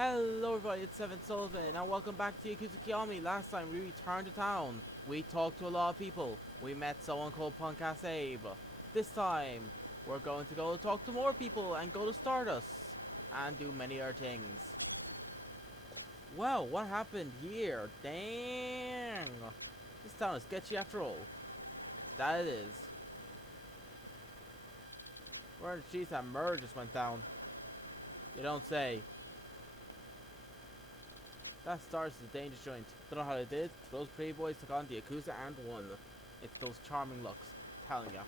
Hello everybody, it's Seven Sullivan and welcome back to Yakuza Kiwami. Last time we returned to town, we talked to a lot of people. We met someone called Punkaz Abe. This time, we're going to go talk to more people and go to Stardust and do many other things. Well, what happened here? Damn! This town is sketchy after all. That it is. Where the cheese that murder just went down? You don't say. That Stardust is a dangerous joint. Don't know how they did. Those pretty boys took on the Yakuza and won. It's those charming looks. I'm telling you.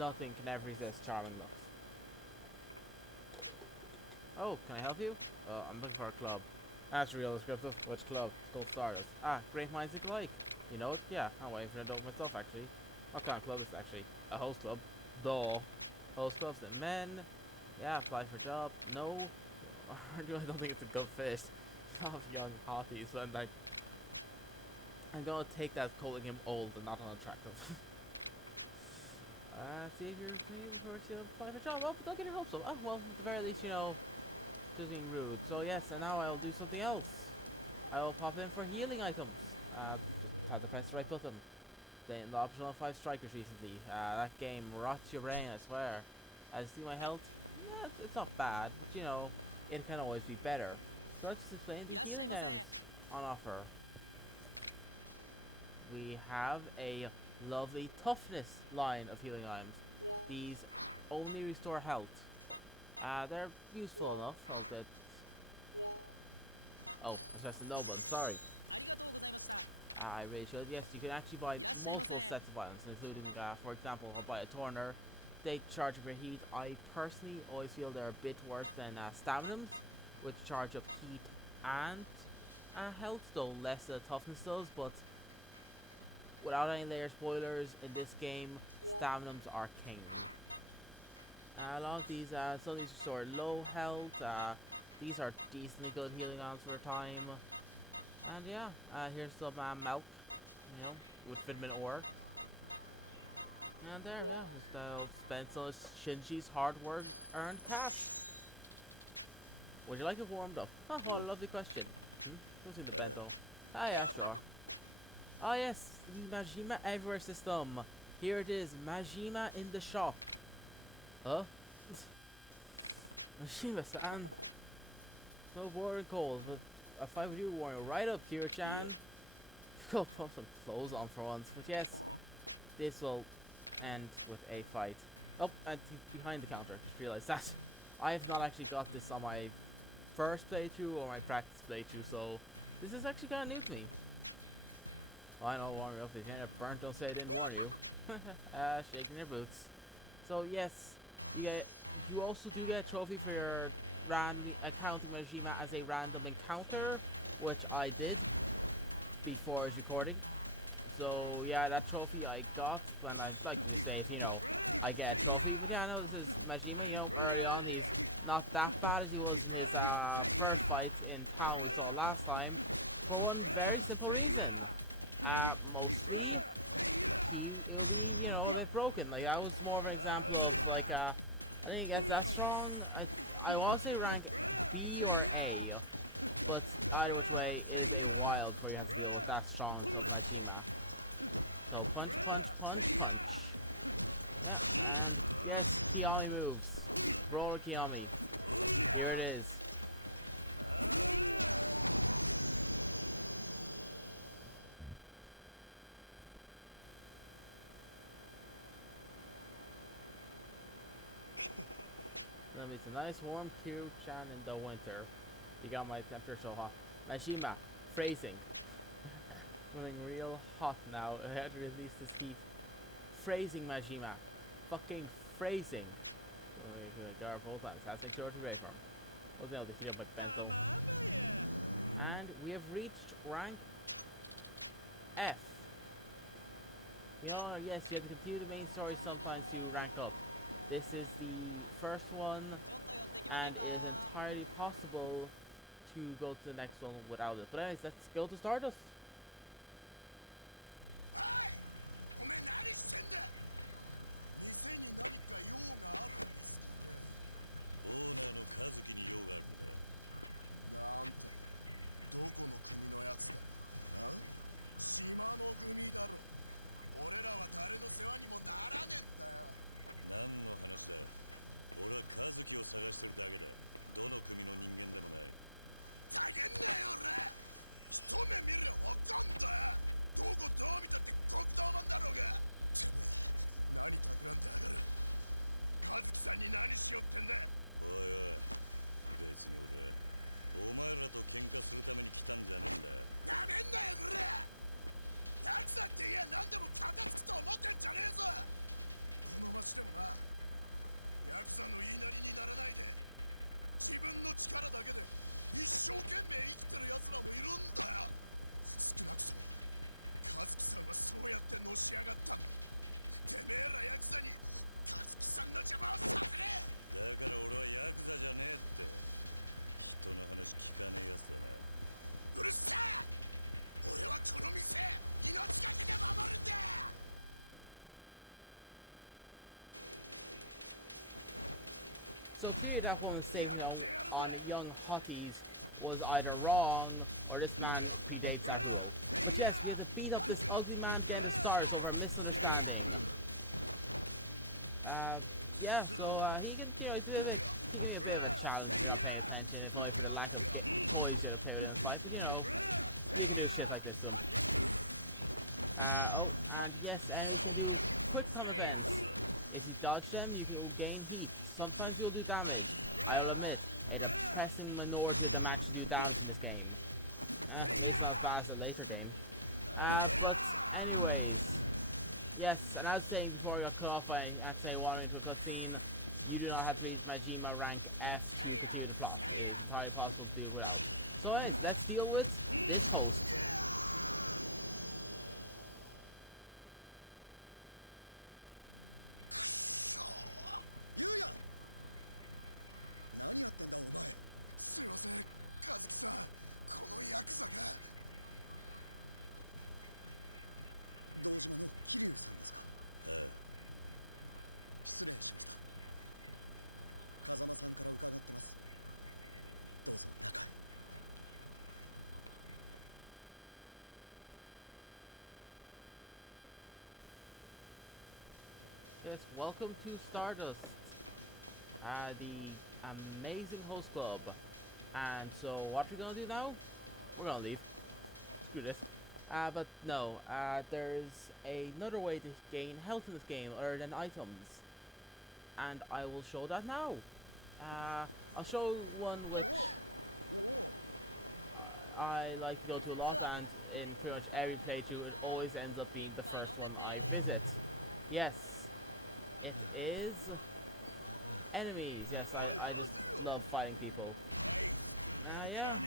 Nothing can ever resist charming looks. Oh, can I help you? I'm looking for a club. That's real descriptive. Which club? It's called Stardust. Ah, great minds think alike. You know it? Yeah, I'm waiting for it to know myself actually. What kind of club is it actually? A host club. Duh. Host clubs and men. Yeah, apply for a job. No. I don't think it's a good fit. Of young hotties, and like, I'm gonna take that calling him old and not unattractive. See if you're looking forward to find a job. Well, don't get your hopes up. Oh, well, at the very least, you know, being rude. So yes, and now I'll do something else. I will pop in for healing items. Have to press the right button. Then the optional 5 strikers recently. That game rots your brain, I swear. As you see my health, yeah, it's not bad, but you know, it can always be better. So let's explain the healing items on offer. We have a lovely toughness line of healing items. These only restore health. They're useful enough, like that. Oh, that's the no button, sorry. I really should. Yes, you can actually buy multiple sets of items, including, for example, I'll buy a Torner. They charge up your heat. I personally always feel they're a bit worse than Staminums, which charge up heat and health, though less toughness does, but without any layer spoilers, in this game, Staminums are king. A lot of these, some of these restore low health, these are decently good healing items for a time, and yeah, here's some milk, you know, with vitamin ore. And there, yeah, that'll spend some of Shinji's hard-earned cash. Would you like it warmed up? Oh, what a lovely question. Who's in the bento? Ah, yeah, sure. Ah, yes, the Mashima Everywhere system. Here it is, Mashima in the shop. Huh? Mashima-san. So boring cold, but if I were you, warning right up here, Chan. Go put some clothes on for once, but yes, this will end with a fight. Oh, and behind the counter. Just realized that. I have not actually got this on my first playthrough or my practice playthrough, so this is actually kind of new to me. I know, warm you up. If you're burnt, don't say I didn't warn you. Shaking your boots. So yes, you also do get a trophy for your accounting Mashima as a random encounter, which I did before recording. So yeah, that trophy I got when I like to say, you know, I get a trophy. Yeah, I know this is Mashima, you know, early on he's not that bad as he was in his first fight in town last time, for one very simple reason. Mostly, you know, they're broken. Like, that was more of an example of, like, I think he gets that strong. I want to say rank B or A, but either way, it is wild for you to have to deal with that strong. So, punch, punch, punch, punch. Yes, Kiwami moves. Roll Kiwami. Here it is. It's a nice warm cube chan in the winter. You got my temperature so hot. Mashima, phrasing. Feeling real hot now. I had to release this heat. Phrasing, Mashima. Fucking phrasing. Hold on. That's a George Raver. And we have reached rank F. You know, yes, you have to continue the main story sometimes to rank up. This is the first one, and it is entirely possible to go to the next one without it. But anyways, let's go to Stardust. Hey! お前何してんだ? 店に何か用があるんですかね? オーナーの和樹に用があるんだ。んたどこの国のやつだ？あ？島の組だろ。俺らは誰の世話にもならねえんだよ。何の話だ。俺は和樹を探してるだけだ。どの組の人間でもない。ざけんなよ俺。一目見りゃわかんだよ。どこどう見たって黒道マンだろうが。てめえ何企んでやがる。和樹さんに何しよってんだ。おいおい、別に俺はお前らと喧嘩するために来たんじゃねえんだ。やめんなよこれ。ヤクザって言え何でも片付くと思ってんじゃねえぞ。この町でもな、ヤクザの言いなりにならないで自分の力だけで一生懸命生きてる奴らもいるんだよ。少なくとも和樹さんはそうやってのし上がったんだ。てめえらヤクザに和樹さんの邪魔をさせねだから俺はヤクザじゃねえって。人の話聞かねえやつだな。え。うるせえ。俺はこの店命がけで守るんだ。So here that whole statement on young hotties was either wrong or this man is predates out here. But yes, we have to beat up this ugly man Dennis Stars over misunderstanding. Yeah, so he can, you know, it's a bit of a challenge, not paying attention. It's like the lack of getting poised to play with him fight, but you know, he do shit like this. Oh, and yes, and if you do quick time events, if you dodge them, you will gain heat. Sometimes you'll do damage. I'll admit, a depressing minority of them actually do damage in this game. Maybe not as bad as a later game. But anyway, yes, and as saying before I got cut off by say wandering to a cutscene, you do not have to reach Mashima rank S to do the plot. It's entirely possible to do it without. So anyway, let's deal with this host. ゆうや何やってんだお前。すいません和樹さん、このヤクザが。堂島の桐生さんですか。ああ、失礼しました。風間さんから伺ってます。どうぞ中へ。Yes, welcome to Stardust, the amazing host club. And so, what we're gonna do now? We're gonna leave. Screw this. But no, there's another way to gain health in this game other than items. And I will show that now. I'll show one with... I like to go to a lot, and in pretty much every playthrough it always ends up being the first one I visit. Yes, it is enemies. Yes, I just love fighting people. Yeah.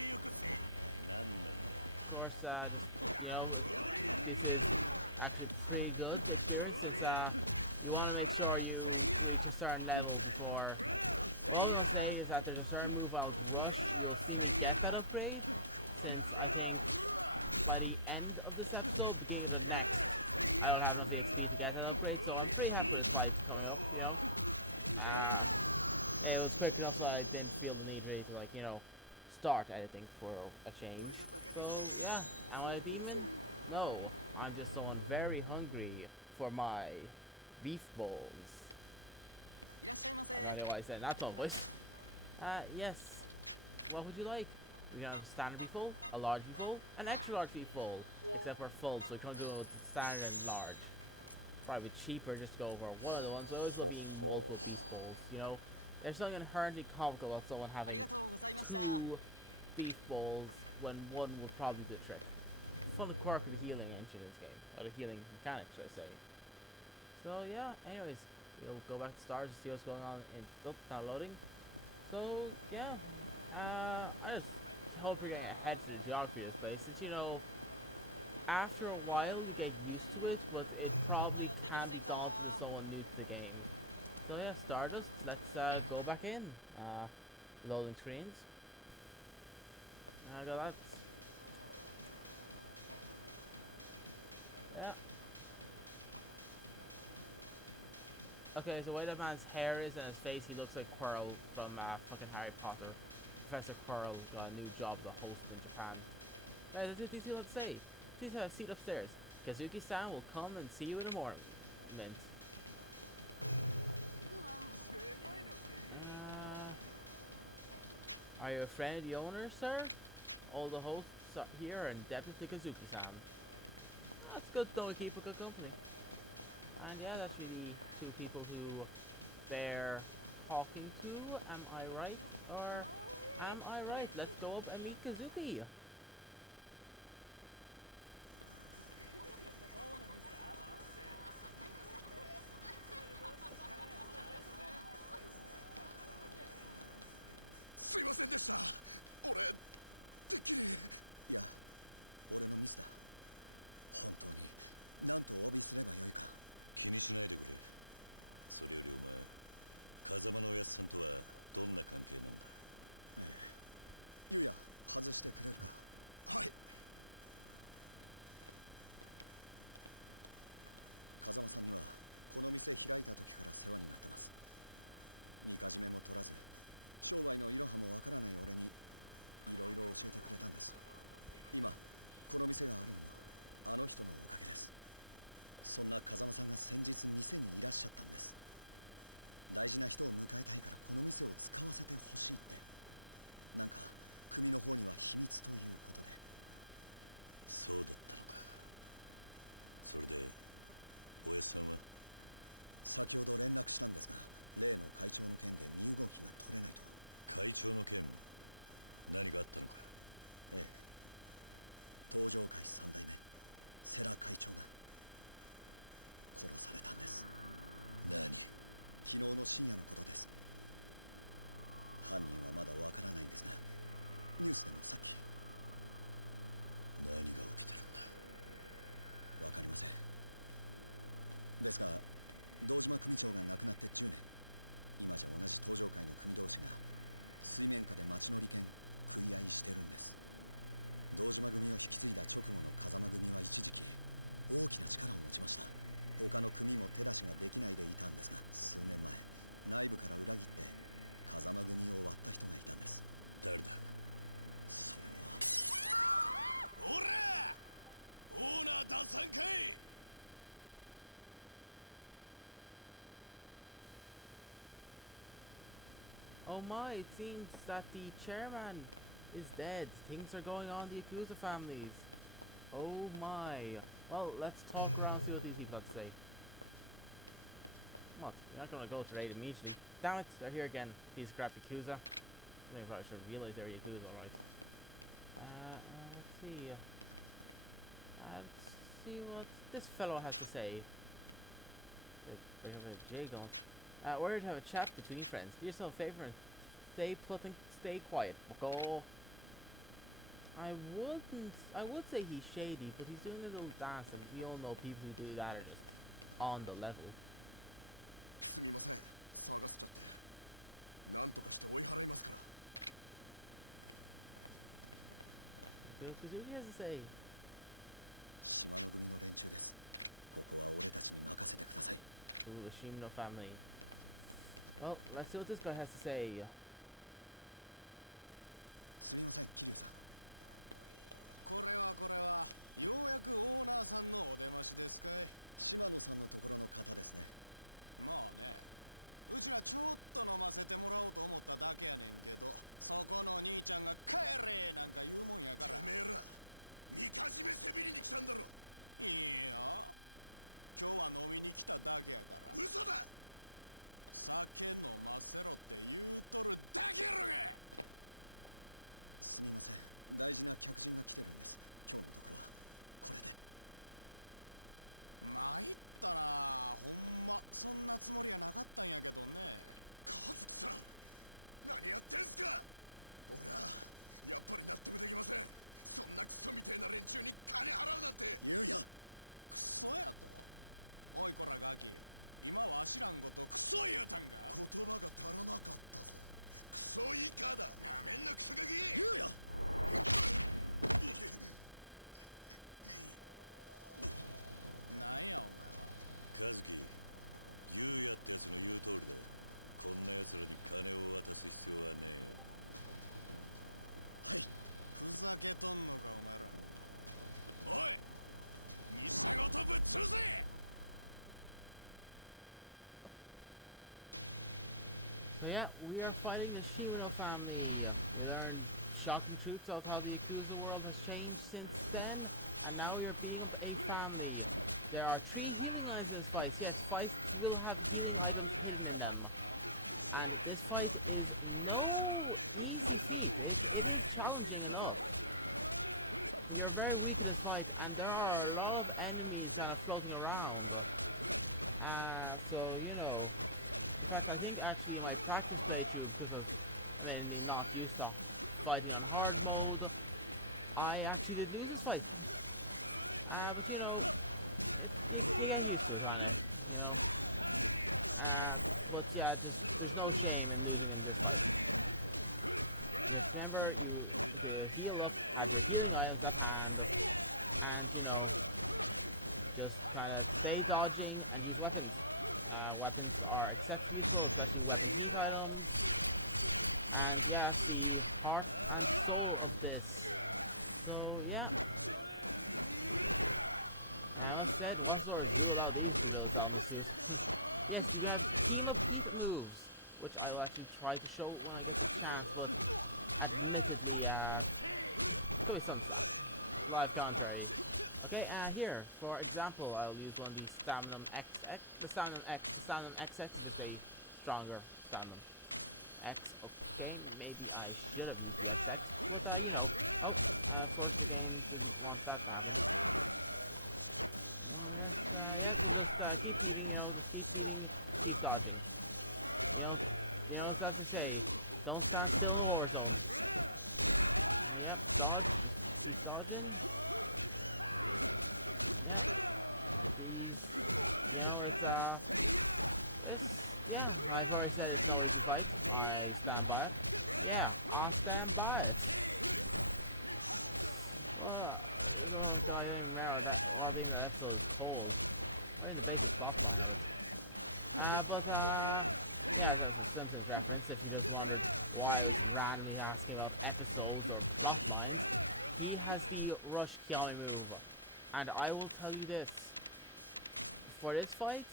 Of course, you know, this is actually pretty good for sure. But you want to make sure you reach a certain level before. What I'm gonna say is that there's a certain move I'll rush. You'll see me get that upgrade. Since I think by the end of this episode, beginning of the next, I don't have enough XP to get that upgrade. So I'm pretty happy with this fight. You know, it was quick enough that I didn't feel the need really to, like, you know, start editing for a change. So yeah, am I a demon? No, I'm just someone very hungry for my beef bowls. No idea why I said that's my voice. Yes. What would you like? We have a standard beef bowl, a large beef bowl, an extra large beef bowl. Except for full, so we can't do it with standard and large. Probably cheaper just to go over one of the ones, but always will be multiple beef bowls, you know? There's something inherently comical about someone having 2 beef bowls when one would probably do the trick. It's fun to quirk the healing engine in this game, or the healing mechanics, should I say. So yeah, anyways, we'll go back to Stars to see what's going on in not loading. So yeah, I just hope you're getting ahead to the geography of this place, since you know, after a while you get used to it, but it probably can be daunting for someone new to the game. So yeah, Stardust, let's go back in. Loading screens. I got that. Yeah. Okay, so the way that man's hair is and his face, he looks like Quirrell from fucking Harry Potter. Professor Pearl got a new job as a host in Japan. Did you see what to say? Please have a seat upstairs. Kazuki-san will come and see you in the morning. Mint. Are you a friend of the owner, sir? All the hosts here are indebted to Kazuki-san. That's good though to keep a good company. And yeah, that's really two people who bear talking to. Am I right? Or am I right? Let's go up and meet Kazuki.すいませんでした。俺てっきり。いや、俺のミスだ。本当になんてお詫びすればよいか。気にしないでくれ。それよりお前、風間のおやつさんとはどんな関係なんだ。ええ、ゆうや外してくれるか。はい。風間さんにはこの店開いた時から世話になってます。みかじめも取らず商売のいろはもわからない俺にいろいろ教えてくれたんです。今この店があるのもあの人のおかげです。そんな風間さんが先日店にいらっしゃったんです。大事な人を迎えたいからこの店を使わせてほしいって。なんか組の方には秘密ということで。そうだったのか。それでおやつさんは？先ほど連絡したんですが、例の会長の件で身動きが取れないと。会長の件、何があったのか。ええ、東上会三代目世良会長が殺されたんです。何？昨日の深夜のことです。犯人はまだわからないんですが、ニュースでもさっき。何が起きてるんだ？わかりません。ですが堂島組長が亡くなって10年。今じゃ同じ東上会の組同士が水面下で町の利権食い合いしてるんです。堂島組を引き継いだ直後の風間組は一時期大きな力を持ちました。他の組も手出しができないでいたんですが、数年前内部から裏切って風間組を割った人がいたんです。誰だ？それは。おらオーナー打算かい。Oh my, it seems that the chairman is dead. Things are going on in the Yakuza families. Oh my. Well, let's talk around and see what these people have to say. What? You're not gonna go to raid immediately. Damn it, they're here again. These crap Yakuza. I think I probably should realize they're Yakuza, alright. Let's see. Let's see what this fellow has to say. They have a J going. We're here to have a chat between friends. Do yourself a favor and stay put and stay quiet. Bucko. I would say he's shady, but he's doing a little dance, and we all know people who do that are just on the level. すみません、騒がせちゃって。なんとかして追い払いますから。Kazuki has to say. 島の組の連中です。ここは俺たちに任せてください。Ooh, the Shimno family. Well, let's see what this guy has to say. すみません、桐生さん。これはようやくオーナーさんのお出ましですかい。島野さんのところの方ですね。まあね、うちらちょっと飲ませてもらおうと思っただけやねんけど、そこの兄ちゃんが帰れなんか言うもんやから。てめえらみかじめせびりに来たんだろ。いいや、今日は飲みに来ただけやから。嘘だ。酒飲ませろって言うとるだけやろが。すみません、大事な客人が来てるんです。今日のところはこれで。参ったな、ほんまそんなつもりはなかったんやけどね。和樹さん、何やってんすか。俺はやっぱり納得できません。そんなクソみてえな連中に金払うなんて。ゆうや、クソやと。おいこらガキ、今は知らんことクソ言うたんか。言葉が足らなかったぜ。クソイカだ。なめんなクソガキ。ゆうや。なんやお前は。和樹、優也ってやつの言う通りだ。こんな奴らに金を渡す必要はねえよ。はい。ふざけとんのかお前ら。おい偽事ぶっ潰せ。 So yeah, we are fighting the Shiro family. We learned shocking truths of how the Yakuza world has changed since then, and now we are being a family. There are 3 healing lines in this fight. Yes, fights will have healing lines in them. And this fight is no easy. It is challenging enough. You're very weak in this fight, and there are a lot of enemies that are floating around. So, you know, I think actually my practice playthrough, because of mainly not used to fighting in hard mode, I actually did lose this fight. But you know, we're gonna lose this, I know, you know. But yeah, there's no shame in losing this fight. Just remember, you heal up, have your healing items at hand, and you know, just kind of stay dodging and use weapons. Weapons are exceptionally useful, especially when you use items. And yeah, the heart and soul of this. So yeah. Like I said, also without losing those obviously. Yes, you have team up deep moves, which I will actually try to show when I get a chance, but admittedly, show you something. Live commentary. Okay, here, for example, I'll use one of these Stamina XX. The Stamina XX is a stronger Stamina X. Okay, maybe I should have used XX. But you know, okay, I'm focusing on Stamina. You know, keep dodging. You know what doesn't say? Don't stand still in the war zone. Dodge. Keep dodging. Yeah, I've already said it's not a fight. I stand by it. Yeah, I'll stand by it. That's what it's called. Yeah, there's simple reference if you just wanted why randomly asking us episodes or plotline. He has the rush Kiwami move. And I will tell you this. For this fight,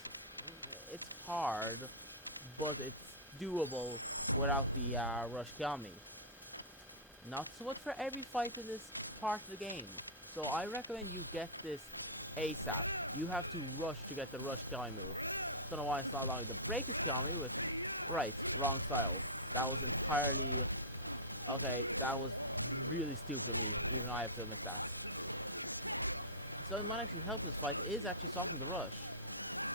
it's hard, but it's doable without the rush Kiwami. Not so much for every fight in this part of the game. So I recommend you get this ASAP. You have to rush to get the rush Kiwami move. Don't know why it's not allowing you to break the Kiwami. Right, wrong style. That was entirely... Okay, that was really stupid. I have to lose that. So the nice and helpful fight is actually stopping the rush.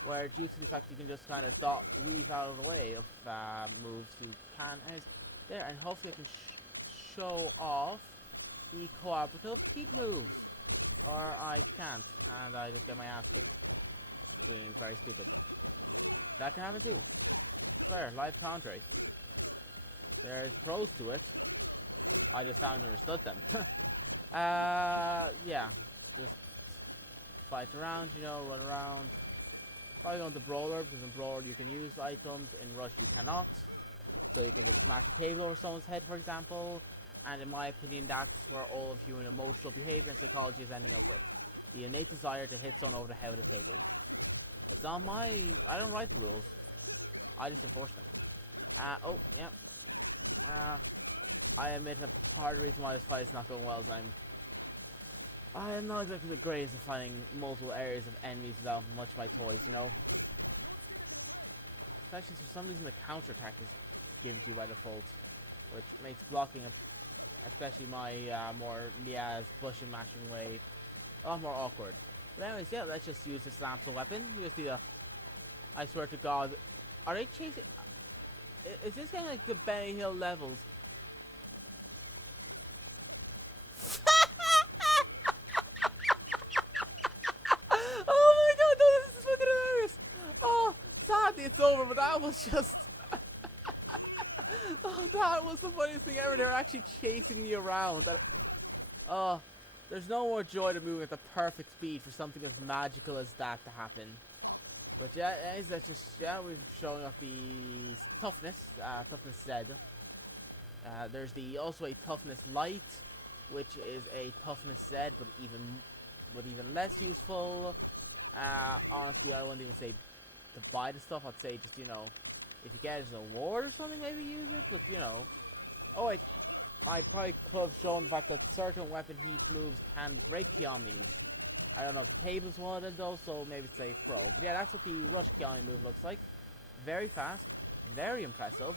Where you can just kind of stop and move out of the way of moves you can edge there, and hopefully I can show off the cooperative keep move. I can't, and I just get my ass beat. That can happen too. There, live counter. There's close to it. I just haven't done that. Yeah. Fight around, you know, run around. Fighting on the brawler, because in brawler you can use items, in rush you cannot. Table on someone's head, for example, and in my opinion that's where all human most of the causes enemies. The innate desire to hit someone over the head with it. It's not mine, I don't like it. I just force it. Oh, yeah. I admit that part of the reason why the fight is not going well then. I am not looking for grades in finding multiple areas of enemies without much like those, you know? Especially for some reason the counter practice gives you that approach, which makes blocking, especially my more Mia's pushing matching way, a lot more awkward. But anyways, yeah, let's just use the sample weapon. You'll see I swear to God, are they chasing? Is this like the Benny Hill level? Oh my God, no, this is fucking hilarious. Oh, sadly it's over, but that was just... that was the funniest thing ever. They're actually chasing me around. Oh, there's no more joy to move at the perfect speed for something as magical as that to happen. But yeah, that was showing off the toughness, toughness said. There's also a toughness light, which is a toughness set with even less useful. Honestly, I wouldn't even say to buy the stuff. I'd say just, if you get as an award or something, maybe use it. Oh wait, I tried to show that the certain weapon he uses can break me on. I don't know if cable's one of them though, so maybe say so. Yeah, that's what the Stardust looks like. Very fast, very impressive.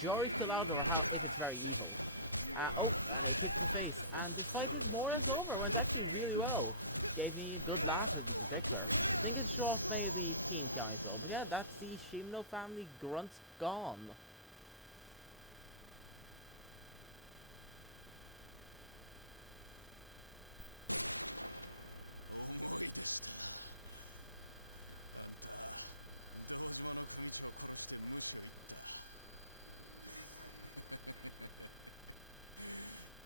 Majority of the louder or how quick it's very useful. Just in case. And the fight is more or less over. We're actually really well. Gave me good laughter. I think it's draw maybe the team time though. Yeah, that's the Shimno family grunts gone. 思い出した。あんた堂島の組長を殺して無所行った。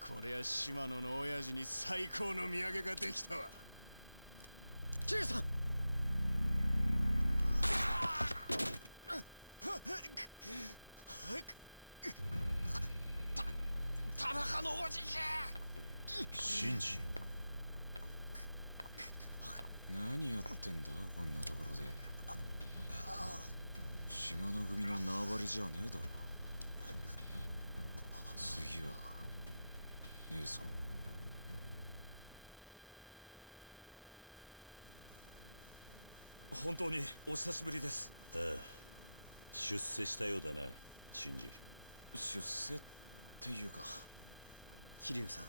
こりゃ島野の親父に最高の土産ができたわ。ジェイさん。田中のおじけ。シンジ。 何やってんだこんなところで。島の組の縄張りじゃねえだろ。次はねえぞ。本当にお久しぶりです。ああ、出世したようだな、シンジ。出世っていうか。桐生さん、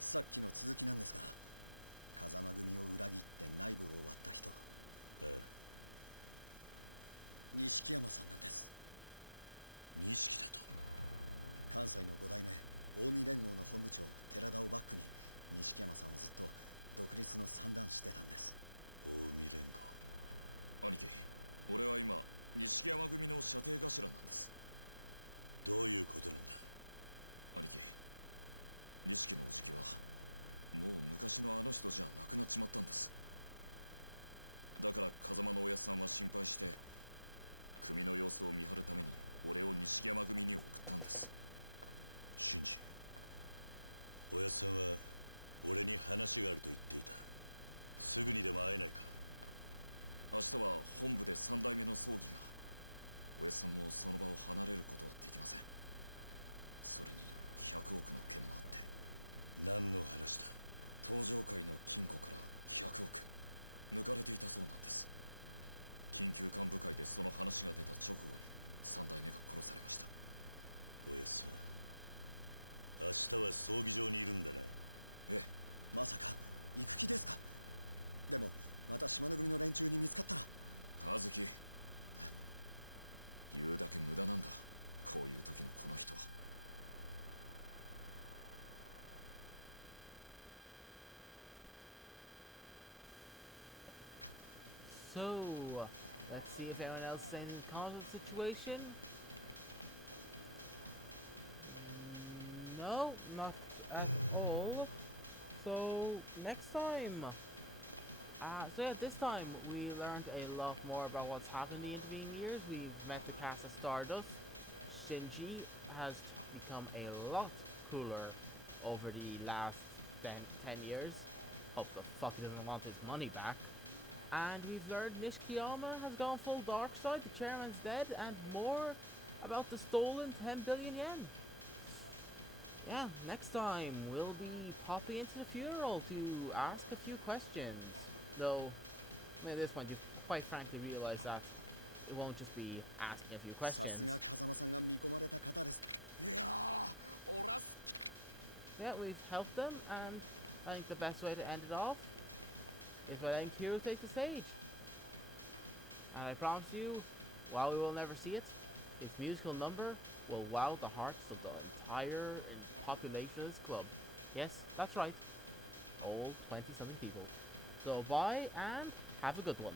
さっきの続きなんですが。 風間組を裏切って内部を割った人。錦山さんなんです。錦だと。関西の5代目近江連合の本部長寺田をバックに錦山さんはずっと独立の算段してたんです。近江連合。兄貴、俺は今錦山組の射程頭なんです。どういうことなんだ。兄貴、錦のおじきは もう昔のあの人じゃなくなっちまったんです。だから風間のおやっさんは心配して組の様子を見張るために俺を錦山組に送ったんです。シンジ、おやっさんは俺に話があると言っていた。すぐにでも会えないか。明日は本部で3代目の葬儀が。おやっさんもその場を離れることはできません。それに100億の件もあって。何の話だ。 登場界の金庫から100億抜かれていたそうなんです。緊急幹部会でその話が出た直後に3代目が殺されました。おやっさん、明日は葬儀場にいるんだな。ええ。まさか行く気ですか。でもまた島の組の連中に見つかったら。和樹、言うだけ無駄なんだ、こういう時のこの人は。 So, let's see if anyone else is in a constant situation. No, not at all. So, next time. So yeah, this time we learned a lot more about what's happened in the intervening years. We've met the cast of Stardust. Shinji has become a lot cooler over the last 10 years. Hope the fuck he doesn't want his money back. And we've learned Nishikiyama has gone full dark side, the chairman's dead, and more about the stolen 10 billion yen. Yeah, next time we'll be popping into the funeral to ask a few questions. Though, at this point, you quite frankly realize that it won't just be asking a few questions. さすが風間さんが見込まれた方です。いやー、おらす。Yeah, we've helped them, and I think the best way to end it off is by letting Kiro take the stage. And I promise you, while we will never see it, his musical number will wow the hearts of the entire population of this club. Yes, that's right. All 20-something people. So bye and have a good one.